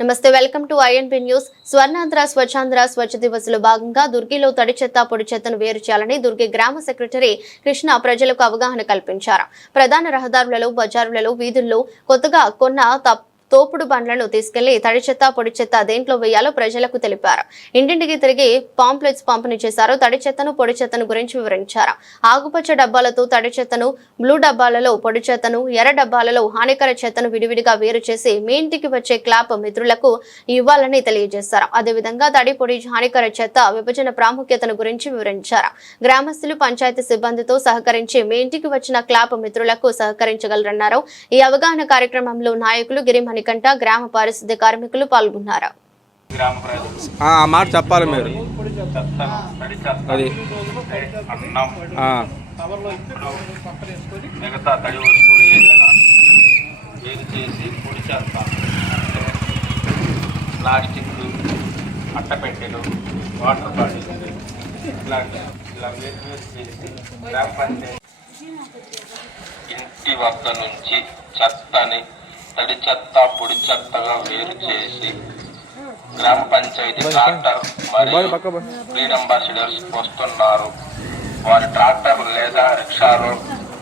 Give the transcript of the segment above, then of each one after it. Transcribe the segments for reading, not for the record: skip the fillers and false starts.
నమస్తే, welcome to INP news. Swarnandhra Swachhandhra Swachh Divas లో భాగంగా దుర్గిలో తడి చెత్త పొడి చెత్తను వేరు చేయాలని దుర్గి గ్రామ సెక్రటరీ కృష్ణ ప్రజలకు అవగాహన కల్పించారు. ప్రధాన రహదారులలో, బజారులలో, వీధుల్లో కొత్తగా కొన్న తోపుడు బండ్లను తీసుకెళ్లి తడి చెత్త పొడి చెత్త దేంట్లో వేయాలో ప్రజలకు తెలిపారు. ఇంటింటికి తిరిగి పాంప్లెట్స్ పంపిణీ చేశారు. తడి చెత్తను పొడి చెత్తను గురించి వివరించారు. ఆకుపచ్చ డబ్బాలతో తడి చెత్తను, బ్లూ డబ్బాలలో పొడి చెత్తను, ఎర్ర డబ్బాలలో హానికర చెత్తను విడివిడిగా వేరు చేసి మీ ఇంటికి వచ్చే క్లాప్ మిత్రులకు ఇవ్వాలని తెలియజేశారు. అదేవిధంగా తడి పొడి హానికర చెత్త విభజన ప్రాముఖ్యతను గురించి వివరించారు. గ్రామస్తులు పంచాయతీ సిబ్బందితో సహకరించి మీ ఇంటికి వచ్చిన క్లాప్ మిత్రులకు సహకరించగలరన్నారు. ఈ అవగాహన కార్యక్రమంలో నాయకులు గిరిమణికంఠ, గ్రామ పారిశుద్ధ్య కార్మికులు పాల్గొన్నారు. మాట చెప్పాలి మీరు. అది మిగతా తడి వస్తువులు ఏదైనా వేరు చేసి పొడి చేస్తాం. ప్లాస్టిక్, అట్టపెట్టెలు, వాటర్ బాటిల్స్ ఇలా వేరు చేసి గ్రామ పంచాయతీ ఇంటి వద్ద నుంచి చెత్తని తడి చెత్త పొడి చెత్తగా వేరు చేసి గ్రామ పంచాయతీ ట్రాక్టర్ మరియు ఫ్రీడ్ అంబాసిడర్స్ వస్తున్నారు. వారి ట్రాక్టర్ లేదా రిక్షాలో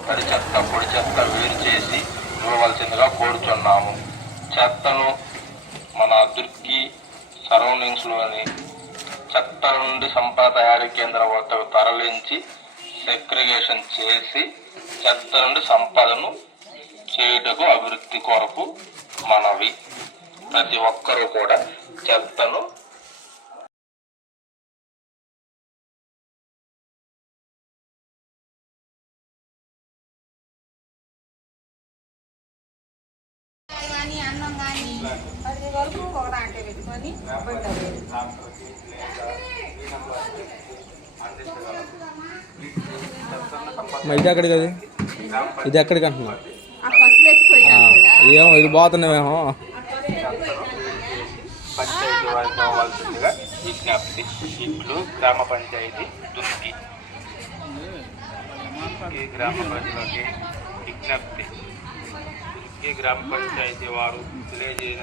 తడి చెత్త పొడి చెత్త వేరు చేసి ఇవ్వవలసిందిగా కోరుచున్నాము. చెత్తను మన దుర్గి సరౌండింగ్స్లోని చెత్త నుండి సంపద తయారీ కేంద్రం వద్దకు తరలించి సెగ్రిగేషన్ చేసి చెత్త నుండి సంపదను చేయుటకు అభివృద్ధి కొరకు మనవి. ప్రతి ఒక్కరూ కూడా చెత్తను ఇది ఎక్కడికి, ఇది ఎక్కడికి అంటున్నా? ఏమో ఇది పోతున్నామేమో. పంచాయతీ వారికి కావాల్సిందిగా విజ్ఞప్తి. ఇప్పుడు గ్రామ పంచాయతీ దుర్గి గ్రామ ప్రజలకి విజ్ఞప్తి. దుర్గి గ్రామ పంచాయతీ వారు తెలియజేయనది